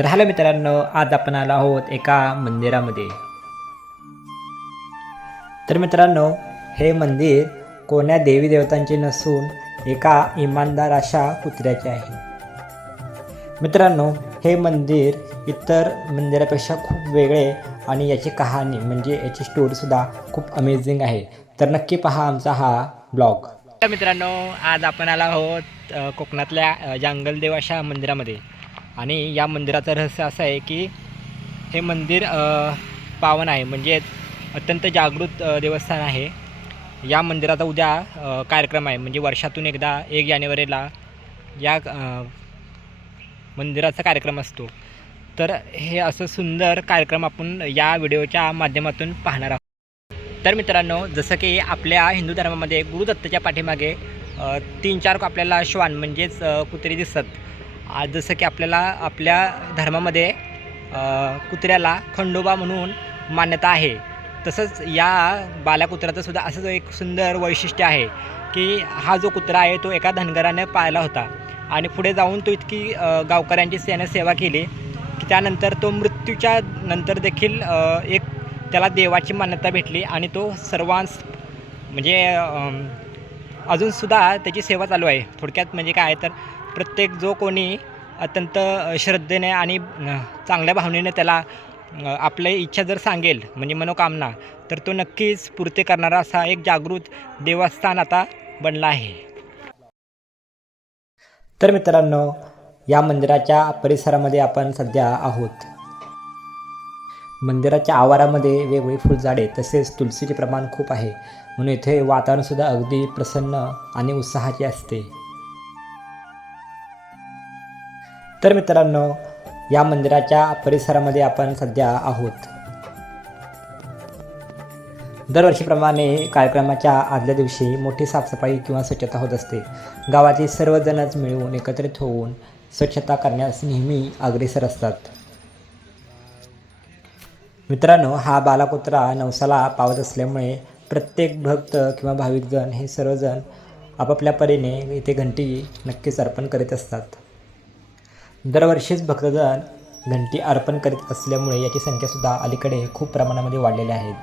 तर हॅलो मित्रांनो, आज आपण आलो आहोत एका मंदिरामध्ये. तर मित्रांनो, हे मंदिर कोण्या देवी देवतांचे नसून एका इमानदार अशा कुत्र्याचे आहे. मित्रांनो, हे मंदिर इतर मंदिरापेक्षा खूप वेगळे आणि याची कहाणी म्हणजे याची स्टोरीसुद्धा खूप अमेझिंग आहे. तर नक्की पहा आमचा हा ब्लॉग. मित्रांनो, आज आपण आलो आहोत कोकणातल्या जांगलदेव अशा मंदिरामध्ये. आणि या मंदिराचं रहस्य असं आहे की हे मंदिर पावन आहे, म्हणजे अत्यंत जागृत देवस्थान आहे. या मंदिराचा उद्या कार्यक्रम आहे, म्हणजे वर्षातून एकदा 1 जानेवारीला या मंदिराचा कार्यक्रम असतो. तर हे असं सुंदर कार्यक्रम आपण या व्हिडिओच्या माध्यमातून पाहणार आहोत. तर मित्रांनो, जसं की आपल्या हिंदू धर्मामध्ये गुरुदत्ताच्या पाठीमागे 3-4 आपल्याला श्वान म्हणजेच कुत्रे दिसतात. जसं की आपल्याला आपल्या धर्मामध्ये कुत्र्याला खंडोबा म्हणून मान्यता आहे. तसंच या बाल्या सुद्धा असंच एक सुंदर वैशिष्ट्य आहे की हा जो कुत्रा आहे तो एका धनगराने पाळला होता आणि पुढे जाऊन तो इतकी गावकऱ्यांची त्याने सेवा केली की त्यानंतर तो मृत्यूच्या नंतर देखील एक त्याला देवाची मान्यता भेटली आणि तो सर्वांस म्हणजे अजूनसुद्धा त्याची सेवा चालू आहे. थोडक्यात म्हणजे काय तर प्रत्येक जो कोणी अत्यंत श्रद्धेने आणि चांगल्या भावनेने त्याला आपल्या इच्छा जर सांगेल म्हणजे मनोकामना, तर तो नक्कीच पूर्ती करणारा असा एक जागृत देवस्थान आता बनला आहे. तर मित्रांनो, या मंदिराच्या परिसरामध्ये आपण सध्या आहोत. मंदिराच्या आवारामध्ये वेगवेगळी फुलझाडे तसेच तुलसीचे प्रमाण खूप आहे, म्हणून इथे वातावरणसुद्धा अगदी प्रसन्न आणि उत्साहाचे असते. तर मित्रांनो, या मंदिराच्या परिसरामध्ये आपण सध्या आहोत. दरवर्षीप्रमाणे कार्यक्रमाच्या आदल्या दिवशी मोठी साफसफाई किंवा स्वच्छता होत असते. गावातील सर्वजणच मिळून एकत्रित होऊन स्वच्छता करण्यास नेहमी अग्रेसर असतात. मित्रांनो, हा बालाकुत्रा नवसाला पावत असल्यामुळे प्रत्येक भक्त किंवा भाविकजण हे सर्वजण आपापल्या परीने इथे घंटी नक्कीच अर्पण करीत असतात. दरवर्षीच भक्तजण घंटी अर्पण करीत असल्यामुळे याची संख्यासुद्धा अलीकडे खूप प्रमाणामध्ये वाढलेल्या आहेत.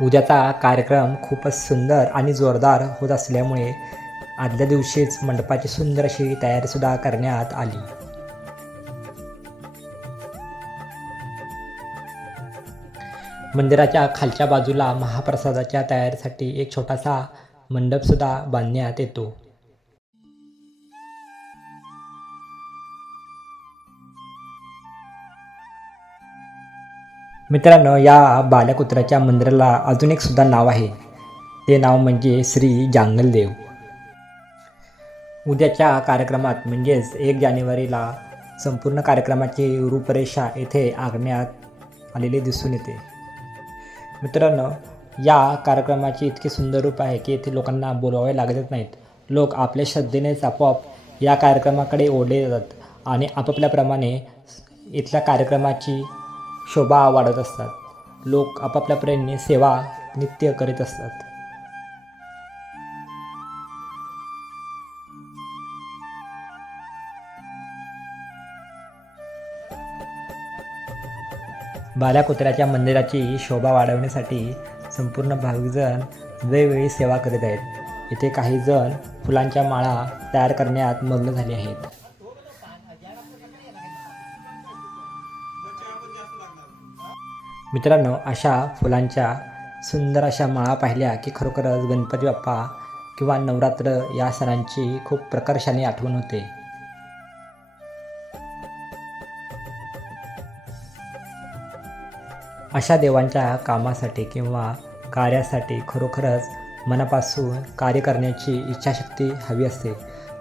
उद्याचा कार्यक्रम खूपच सुंदर आणि जोरदार होत असल्यामुळे आदल्या दिवशीच मंडपाची सुंदर अशी तयारीसुद्धा करण्यात आली. मंदिराच्या खालच्या बाजूला महाप्रसादाच्या तयारीसाठी एक छोटासा मंडपसुद्धा बांधण्यात येतो. मित्रांनो, या बाल्याकुत्र्याच्या मंदिराला अजून एक सुद्धा नाव आहे. ते नाव म्हणजे श्री जांगलदेव. उद्याच्या कार्यक्रमात म्हणजेच 1 जानेवारीला संपूर्ण कार्यक्रमाची रूपरेषा येथे आखण्यात आलेली दिसून येते. मित्रांनो, या कार्यक्रमाची इतकी सुंदर रूप आहे की येथे लोकांना बोलवावे लागत नाहीत. लोक आपल्या श्रद्धेनेच आपोआप या कार्यक्रमाकडे ओढले जातात आणि आपापल्याप्रमाणे इथल्या कार्यक्रमाची शोभा वाढवत असतात. लोक आपापल्या प्रेरणेने सेवा नित्य करीत असतात. बाल्याकुत्र्याच्या मंदिराची शोभा वाढवण्यासाठी संपूर्ण भाविकजण वेगवेगळी सेवा करीत आहेत. इथे काही जण फुलांच्या माळा तयार करण्यात मग्न झाले आहेत. मित्रांनो, अशा फुलांच्या सुंदर अशा माळा पाहिल्या की खरोखरच गणपती बाप्पा किंवा नवरात्र या सणांची खूप प्रकर्षाने आठवण होते. अशा देवांच्या कामासाठी किंवा कार्यासाठी खरोखरच मनापासून कार्य करण्याची इच्छाशक्ती हवी असते.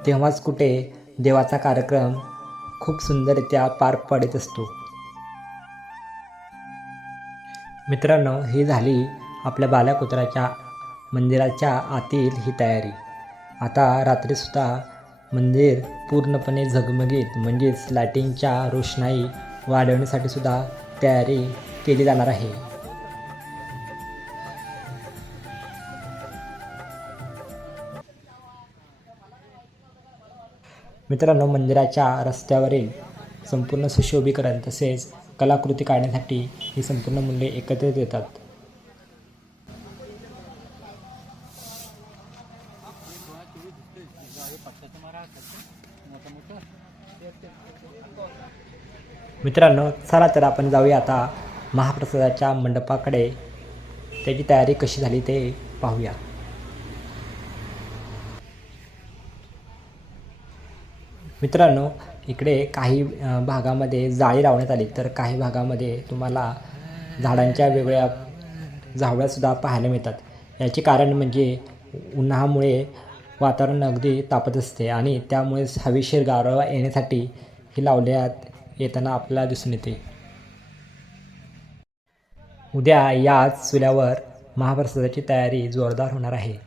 तेव्हाच कुठे देवाचा कार्यक्रम खूप सुंदररित्या पार पडत असतो. मित्रांनो, ही झाली आपल्या बाल्याकुत्र्याच्या मंदिराच्या आतील ही तयारी. आता रात्रीसुद्धा मंदिर पूर्णपणे झगमगीत म्हणजेच लाईटिंगच्या रोषणाई वाढवण्यासाठी सुद्धा तयारी केली जाणार आहे. मित्रांनो, मंदिराच्या रस्त्यावरील संपूर्ण सुशोभीकरण तसेच कलाकृती काढण्यासाठी ही संपूर्ण मुले एकत्रित येतात. मित्रांनो, चला तर आपण जाऊया आता महाप्रसादाच्या मंडपाकडे. त्याची तयारी कशी झाली ते पाहूया. मित्रांनो, इकडे काही भागामध्ये जाळी लावण्यात आली, तर काही भागामध्ये तुम्हाला झाडांच्या वेगवेगळ्या झावळ्यासुद्धा पाहायला मिळतात. याचे कारण म्हणजे उन्हामुळे वातावरण अगदी तापत असते आणि त्यामुळे हवेशीर गारवा येण्यासाठी हे लावण्यात येताना आपल्याला दिसून येते. उद्या याच चुल्यावर महाप्रसादाची तयारी जोरदार होणार आहे.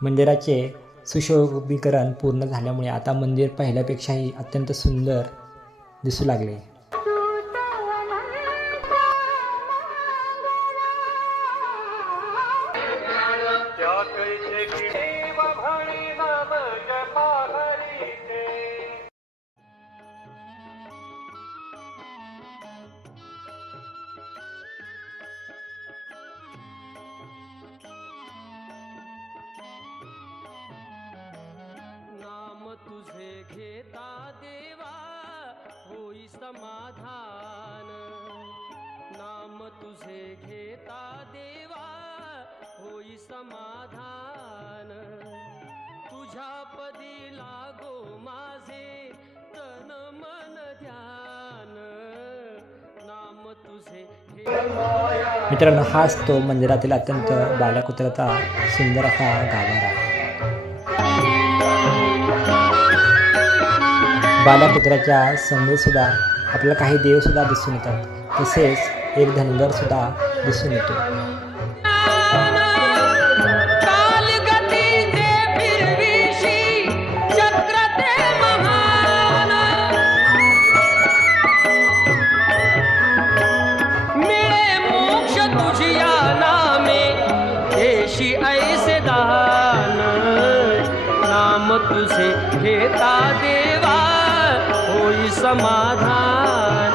मंदिराचे सुशोभीकरण पूर्ण झाल्यामुळे आता मंदिर पहिल्यापेक्षाही अत्यंत सुंदर दिसू लागले. तुझे घेता देवा होई समाधान, नाम तुझे घेता देवा होई समाधान, तुझ्या पदी लागो माझे तन मन ध्यान, नाम तुझे. मित्रांनो, हाच तो मंदिरातील अत्यंत बाल्याकुत्राचा सुंदर असा गाभारा. बाल्याकुत्राच्या समोरसुद्धा आपल्याला काही देवसुद्धा दिसून येतात, तसेच एक धनगरसुद्धा दिसून येतो. तुझे घेता देवा होई समाधान,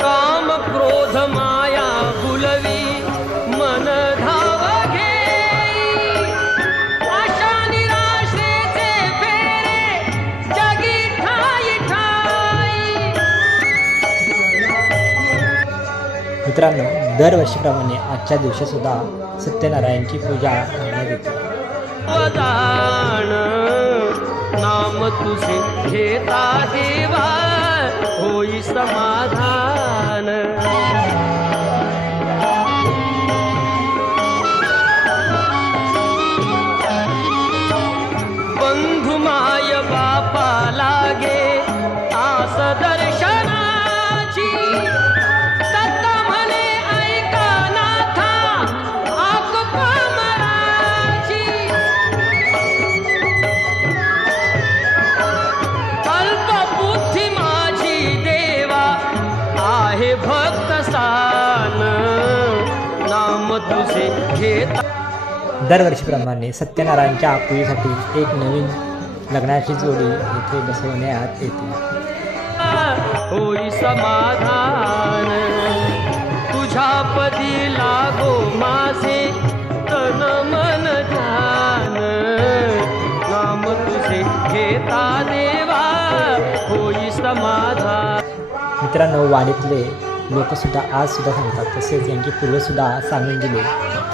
काम क्रोध माया फुलवी मन धाव घेई, आशा निराशेचे फेरे जगी ठाई ठाई. मित्रांनो, दरवर्षीप्रमाणे आजच्या दिवशी सुद्धा सत्यनारायणची पूजा करण्यात येते. नाम तुझे घेता देवा होई समाधान, बंधु माय बापा लागे आस दर्शनाची, भक्त सान, नाम तुझे घेता. दरवर्षीप्रमाणे सत्यनारायणच्या पूजेसाठी एक नवीन लग्नाची जोडी येथे बसवण्यात येते. होई समाधान, तुझ्या पदी लागो माझे तन मन ध्यान, नाम तुझे घेता देवा होई समाधान. मित्रांनो, वाडीतले लोकसुद्धा आजसुद्धा सांगतात, तसेच यांचे पूर्वजसुद्धा सांगून दिले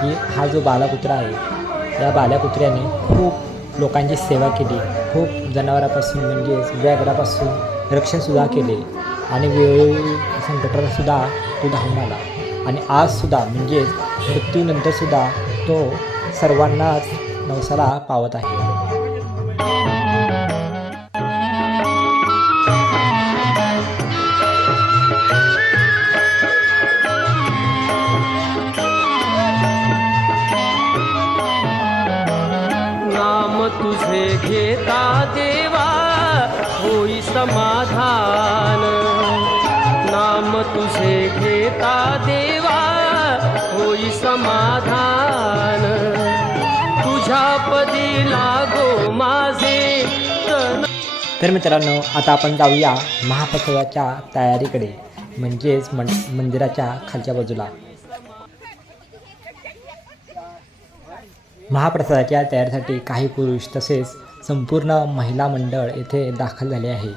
की हा जो बालाकुत्रा आहे, या बाल्याकुत्र्याने खूप लोकांची सेवा केली, खूप जनावरांपासून म्हणजेच व्याघ्रापासून रक्षणसुद्धा केले आणि वेळोवेळी संकटालासुद्धा तो धावून आला आणि आजसुद्धा म्हणजेच मृत्यूनंतरसुद्धा तो सर्वांनाच नवसाला पावत आहे. तुझे घेता देवा होई समाधान तुझ्या पदी लागो माझे तन. तर मित्रांनो, आता आपण जाऊया महाप्रसादाच्या तयारीकडे, म्हणजेच मंदिराच्या खालच्या बाजूला. महाप्रसादाच्या तयारीसाठी काही पुरुष तसेच संपूर्ण महिला मंडळ येथे दाखल झाले आहे.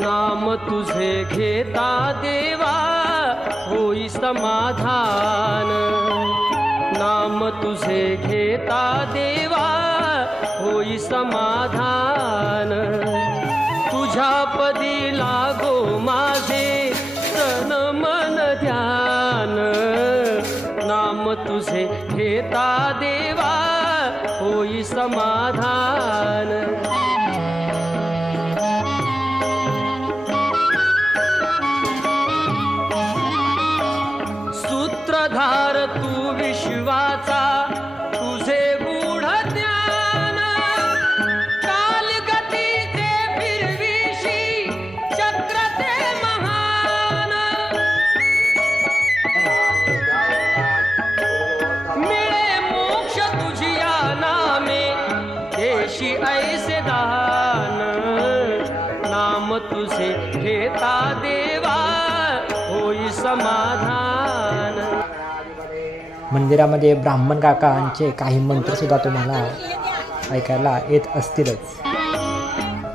नाम तुझे घेता देवा होई समाधान नाम तुझे घेता देवा होई समाधान तुझ्या पदी लागो माझे तन मन ध्यान. नाम तुझे घेता देवा होई समाधान. सूत्रधार तू विश्वाचा तुझे गूढ ज्ञान कालगतीचे फिरविशी चक्र ते महान. मिळे मोक्ष तुझिया नामे देशी ऐसे दान. नाम तुझे घेता देवा होई समाधान. मंदिरामध्ये ब्राह्मण काकांचे काही मंत्रसुद्धा तुम्हाला ऐकायला येत असतीलच.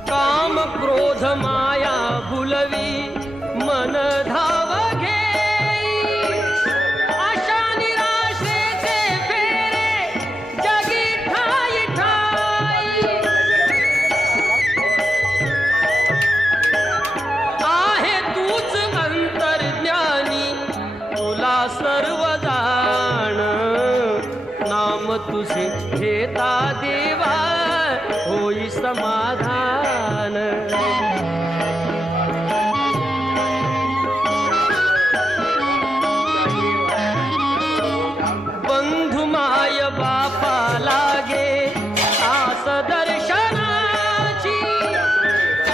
काम क्रोध माया भुलवी मन धाव घेई आशा निराशेचे फेरे जगी ठाई ठाई. आहे तूच अंतर्ज्ञानी तुला सर्व जाण. नाम तुझे घेता देवा होई समाधान. बंधु माय बापा लागे आस दर्शनाची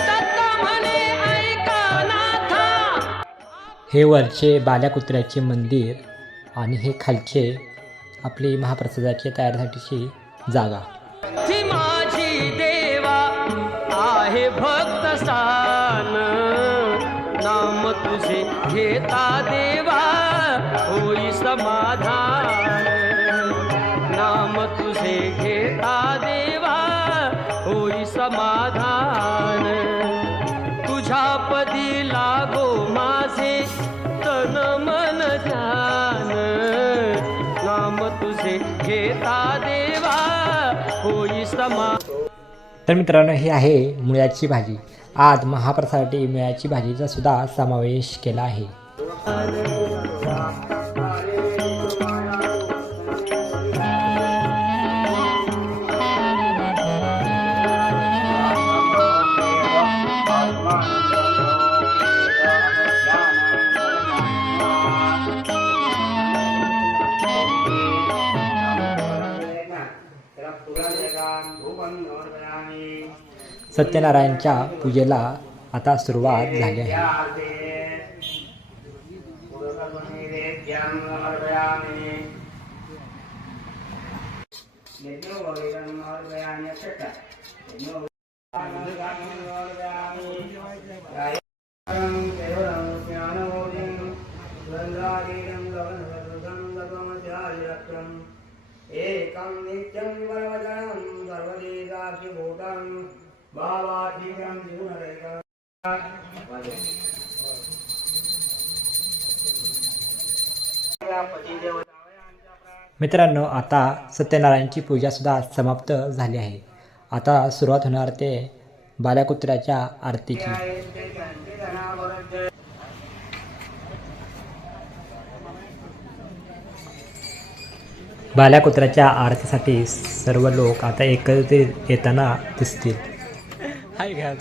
दत्त म्हणे ऐका नाथा. हे वरचे बाल्या कुत्र्याचे मंदिर आणि हे खालचे आपली महाप्रसादाच्या तयारीसाठीची जागा. ती माझी देवा आहे भक्त स्थान. नाम तुझे घेता देवा होई समाधान. नाम तुझे घेता देवा होई समाधान. तुझ्या पदी लागो माझे तन मन ध्यान. नाम तुझे घेता देवा होई समाधान. तर मित्रांनो, हे आहे मुळ्याची भाजी. आज महाप्रसादासाठी मुळ्याची भाजीचा सुद्धा समावेश केला आहे. सत्यनारायणच्या पूजेला आता सुरुवात झाली आहे. एकं नित्यं वरवदनं सर्वदेशाभिभूतं भावाधिकं जीवनरेखा. मित्रांनो, आता सत्यनारायणची पूजासुद्धा समाप्त झाली आहे. आता सुरुवात होणार ते बाल्याकुत्र्याच्या आरतीची. बाल्याकुत्र्याच्या आरतीसाठी सर्व लोक आता एकत्रित येताना दिसतील. हाय घ्या.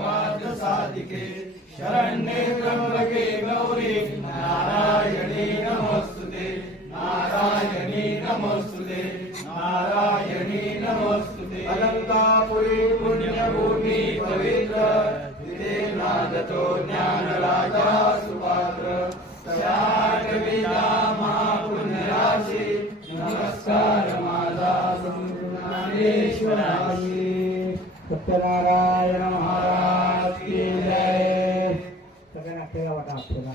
सर्वार्थ साधिके शरण्ये त्र्यंबके गौरी नारायणी नमोस्तुते नारायणी नमोस्तुते नारायणी नमोस्तुते अलंकापुरी पुण्यभूमी पवित्र तिथे नादतो ज्ञानराजा सुपात्र त्यागविदा महापुण्यराशी नमस्कार माझा ज्ञानेश्वराशी सत्यनारायण महाराज की जय. सगळ्यांना आपल्याला वाटा आपल्याला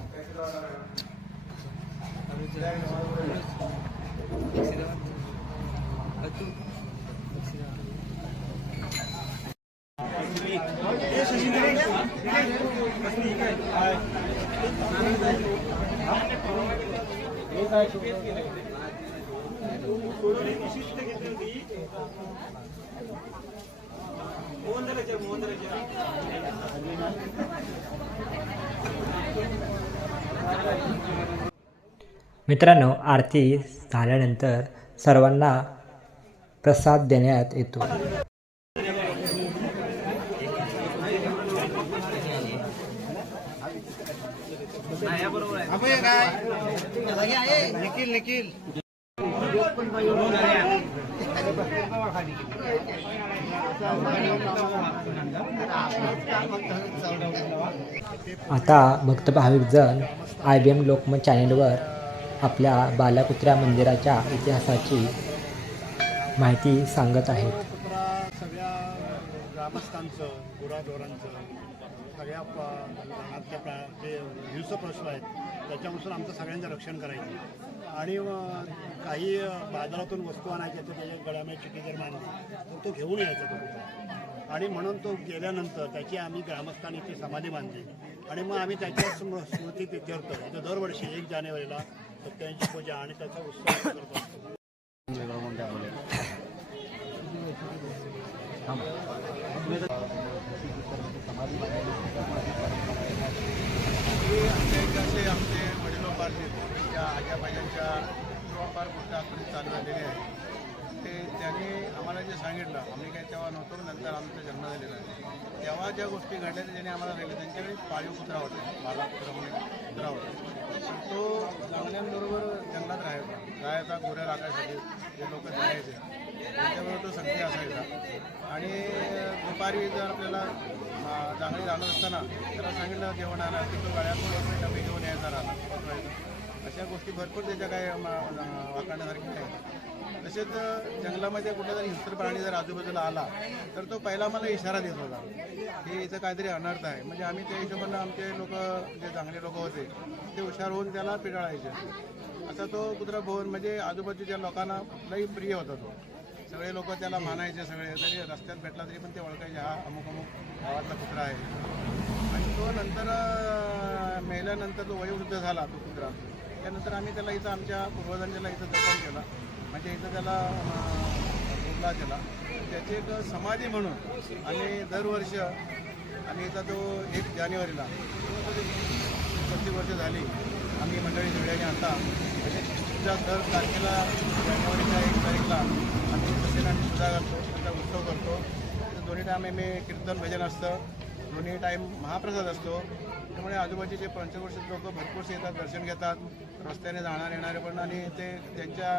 मित्रांनो, आरती झाल्यानंतर सर्वांना प्रसाद देण्यात येतो. आता भक्त भाविकजण IBM लोकमत चॅनेलवर आपल्या बालाकुत्र्या मंदिराच्या इतिहासाची माहिती सांगत आहेत. सगळ्या ग्रामस्थांचं गुराढोरांचं सगळ्या रानातल्या जे हिंस्र प्रश्न आहेत त्याच्यापासून आमचं सगळ्यांचं रक्षण करायचं आणि काही बाजारातून वस्तू आणायच्या तर त्याच्या गळ्यामध्ये चिठी जर मांडली तर तो घेऊन यायचा तो कुत्रा आणि म्हणून तो गेल्यानंतर त्याची आम्ही ग्रामस्थांनी ती समाधी बांधली आणि मग आम्ही त्याच्या स्मृती तीर्थार्थ इथं दरवर्षी 1 जानेवारीला सत्याची पूजा आणि त्याचा उत्सव करत असतो. आमचे वडिलोपार्जित त्या आजाबाजांच्या पूर्वापार गोष्टी आजपर्यंत चालू झालेले आहे. ते त्यांनी आम्हाला जे सांगितलं आम्ही काही तेव्हा नव्हतो नंतर आमचा जन्म झालेला आहे तेव्हा ज्या गोष्टी घडल्या त्यांनी आम्हाला सांगितलं. त्यांच्याकडे पाळीव कुत्रा होता बाला कुत्रा म्हणून कुत्रा होता. तो चांगल्यांबरोबर जंगलात राहायचा गोऱ्या राखायसाठी जे लोक जायचे त्याच्याबरोबर तो संधी असायचा आणि दुपारी जर आपल्याला चांगली राहत असताना त्याला सांगितलं जेवण आणा की तो गाड्यातून डबे घेऊन यायचा राहणार. अशा गोष्टी भरपूर त्याच्या काय वाकाण्यासारख्या नाही. तसेच जंगलामध्ये कुठला जरी हिंस्र प्राणी जर आजूबाजूला आला तर तो पहिला मला इशारा देत होता की इथं काहीतरी अनर्थ आहे. म्हणजे आम्ही त्या हिशोबानं आमचे लोक जे चांगले लोक होते ते हुशार होऊन त्याला पिटाळायचे. असा तो कुत्रा भोवन म्हणजे आजूबाजूच्या लोकांना लई प्रिय होता. तो सगळे लोक त्याला मानायचे. सगळे जरी रस्त्यात भेटला तरी पण ते ओळखायचे हा अमुक अमुक गावातला कुत्रा आहे. आणि तो नंतर मेल्यानंतर तो वयोवृद्ध झाला तो कुत्रा. त्यानंतर आम्ही त्याला इथं आमच्या पूर्वजांच्याला इथं जतन केला म्हणजे इथं त्याला उरला केला. त्याची एक समाधी म्हणून आम्ही दरवर्षी आम्ही इथं तो 1 जानेवारीला 35 वर्ष झाली आम्ही मंडळी सगळ्यांनी आणता त्याच्या दर तारखेला जानेवारीच्या 1 तारीखला आम्ही सत्यनारायण सुद्धा करतो. त्याचा उत्सव करतो. तिथं दोन्ही टाईम आम्ही कीर्तन भजन असतं. दोन्ही टाईम महाप्रसाद असतो. त्यामुळे आजूबाजूचे पंचक्रोशीत लोक भरपूरसे येतात दर्शन घेतात. रस्त्याने जाणार येणारे पण आणि ते त्यांच्या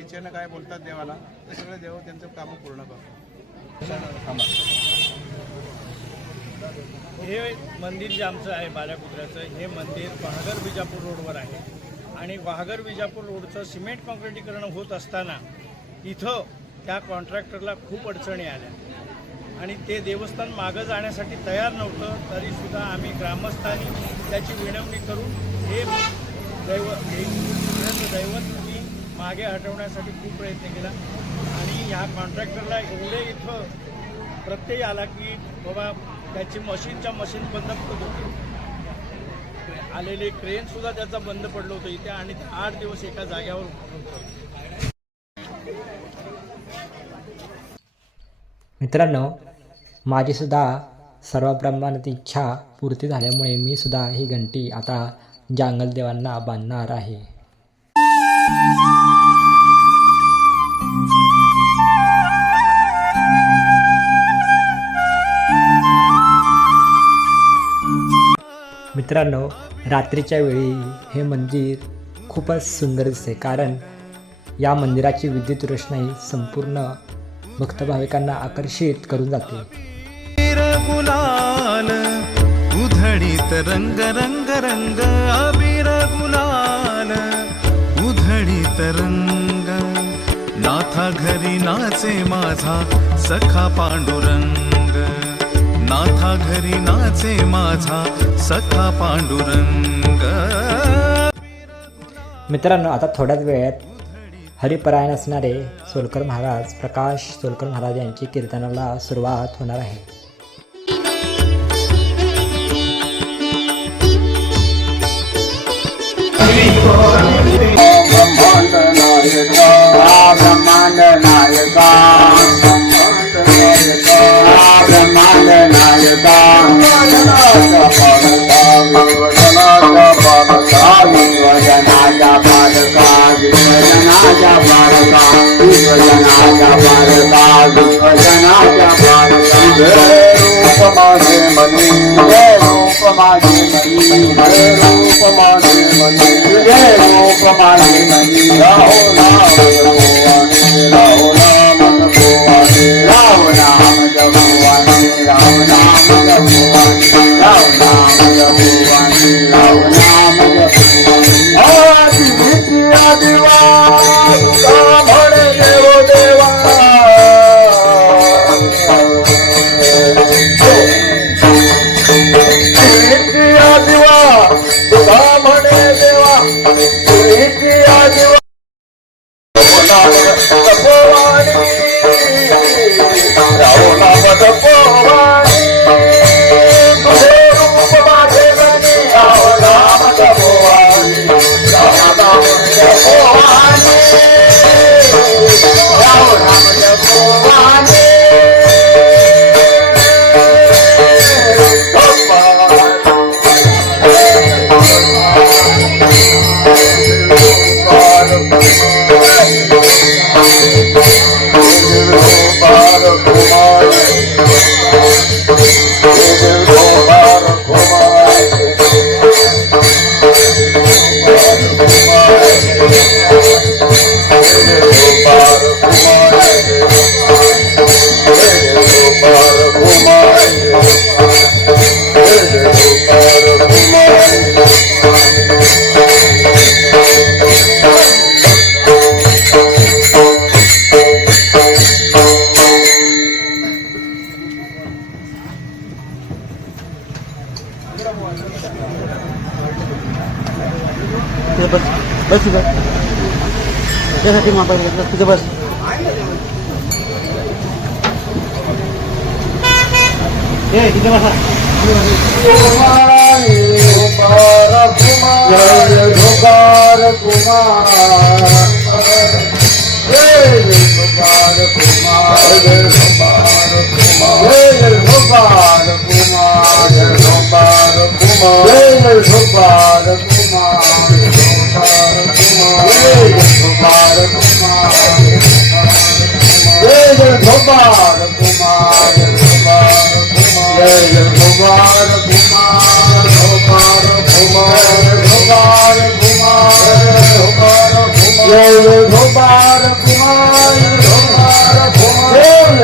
इच्छेनं काय बोलतात देवाला ते सगळे देव त्यांचं कामं पूर्ण करतो. हे मंदिर जे आमचं आहे बाल्याकुत्र्याचं हे मंदिर वाघर विजापूर रोडवर आहे आणि वाघर विजापूर रोडचं सिमेंट कॉन्क्रिटीकरण होत असताना इथं त्या कॉन्ट्रॅक्टरला खूप अडचणी आल्या आणि ते देवस्थान मागं जाण्यासाठी तयार नव्हतं. तरीसुद्धा आम्ही ग्रामस्थांनी त्याची विनवणी करून हे दैवत तुम्ही मागे हटवण्यासाठी खूप प्रयत्न केला आणि ह्या कॉन्ट्रॅक्टरला एवढे इथं प्रत्यय आला की बाबा त्याची मशीन बंद पडत होती. आलेले क्रेनसुद्धा त्याचा बंद पडलं होतं इथे आणि 8 दिवस एका जाग्यावर होतं. मित्रांनो, माझीसुद्धा सर्व प्रमाणात इच्छा पूर्ती झाल्यामुळे मी सुद्धा ही घंटी आता जांगल देवांना बांधणार आहे. मित्रांनो, रात्रीच्या वेळी हे मंदिर खूपच सुंदर दिसते, कारण या मंदिराची विद्युत रोषणाई संपूर्ण भक्त भाविकांना आकर्षित करून जाते. गुलाल उधळीत रंग रंग रंग अबीर गुलाल उधळीत रंग नाथा घरी नाचे माझा सखा पांडुरंग नाथा घरी नाचे माझा सखा पांडुरंग. मित्रांनो, आता थोड्याच वेळात हरिपरायण असणारे सोलकर महाराज प्रकाश सोलकर महाराज यांची कीर्तनाला सुरुवात होणार आहे. ब्रह्मांड नायका ब्रह्मांड नायका विश्वजनाच्या पालका विश्वजनाच्या पालका विश्वजनाच्या पालका विश्वजनाच्या पालका रूप माझे मनी रूप माझे मनी रूप माझे मनी रूप माझे मनी राहो नाम जपवाने राहो नाम जपवाने राहो नाम जपवाने राहो नाम जपवाने राहो नाम जपवाने आदि विद्या देवा तुका म्हणे देव देवा विद्या देवा तुका म्हणे देवा विद्या देवा तपोवाणी राहो नाम तपोवाणी तुझे रूप माझे गणी राहो नाम तपोवाणी राहो नाम तपोवाणी राहो नाम तपोवाणी बस त्यासाठी मोबाईल घेतला तुझं बस. तिथे बसा. ढोकार कुमार ढोकार कुमार ढोकार कुमार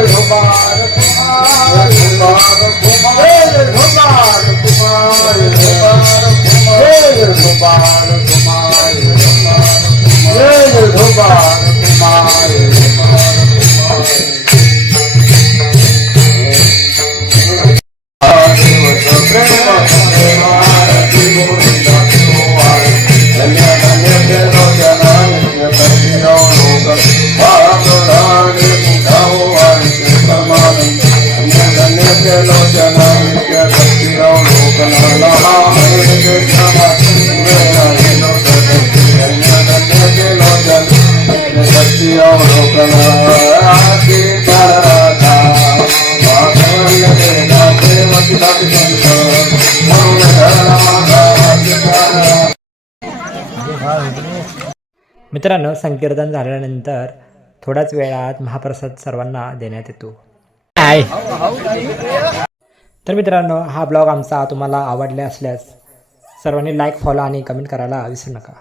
ढोकार कुमार ढोकार कुमार ढोकार मित्रांनो, संकीर्तन झाल्यानंतर थोड्याच वेळात महाप्रसाद सर्वांना देण्यात येतो. तर मित्रांनो, हा ब्लॉग आमचा तुम्हाला आवडला असल्यास सर्वांनी लाईक फॉलो आणि कमेंट करायला विसरू नका.